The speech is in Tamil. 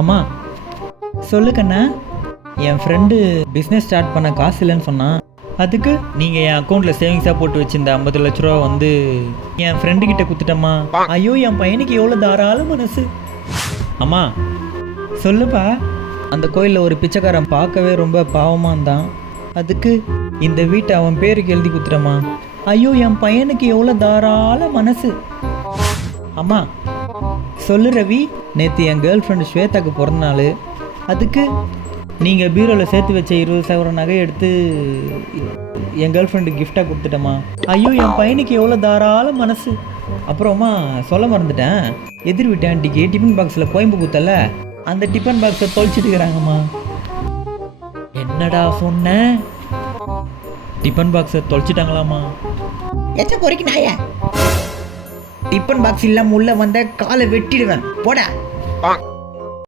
அம்மா சொல்லு கண்ணா. என் ஃப்ரெண்டு பிஸ்னஸ் ஸ்டார்ட் பண்ண காசு இல்லைன்னு சொன்னான். அதுக்கு நீங்கள் என் அக்கௌண்ட்டில் சேவிங்ஸாக போட்டு வச்சிருந்த 50 லட்ச ரூபா வந்து என் ஃப்ரெண்டுக்கிட்ட கொடுத்துட்டம்மா. ஐயோ, என் பையனுக்கு எவ்வளோ தாராள மனசு. அம்மா சொல்லுப்பா. அந்த கோயிலில் ஒரு பிச்சைக்காரன் பார்க்கவே ரொம்ப பாவமாக இருந்தான். அதுக்கு இந்த வீட்டை அவன் பேருக்கு எழுதி கொடுத்துட்டம்மா. ஐயோ, என் பையனுக்கு எவ்வளோ தாராள மனசு. அம்மா சொல்லு ரவி. நேற்று என் கேர்ள் ஃப்ரெண்டு ஸ்வேதாக்கு பிறந்த நாள். அதுக்கு நீங்கள் பீரோவில் சேர்த்து வச்ச 20,000 நகை எடுத்து என் கேர்ள் ஃப்ரெண்டு கிஃப்டாக கொடுத்துட்டம்மா. ஐயோ, என் பையனுக்கு எவ்வளோ தாராள மனசு. அப்புறமா சொல்ல மறந்துட்டேன். எதிர் வீட்டு ஆண்டிக்கு டிஃபன் பாக்ஸில் கோயம்பு குத்தல, அந்த டிஃபன் பாக்ஸை தொலைச்சிட்டு இருக்கிறாங்கம்மா. என்னடா சொன்ன? டிஃபன் பாக்ஸை தொலைச்சிட்டாங்களாம்மா. எச்ச பொறுக்கி நாய. டிஃபன் பாக்ஸ் இல்லாமல் உள்ள வந்த காலை வெட்டிடுவேன் போட.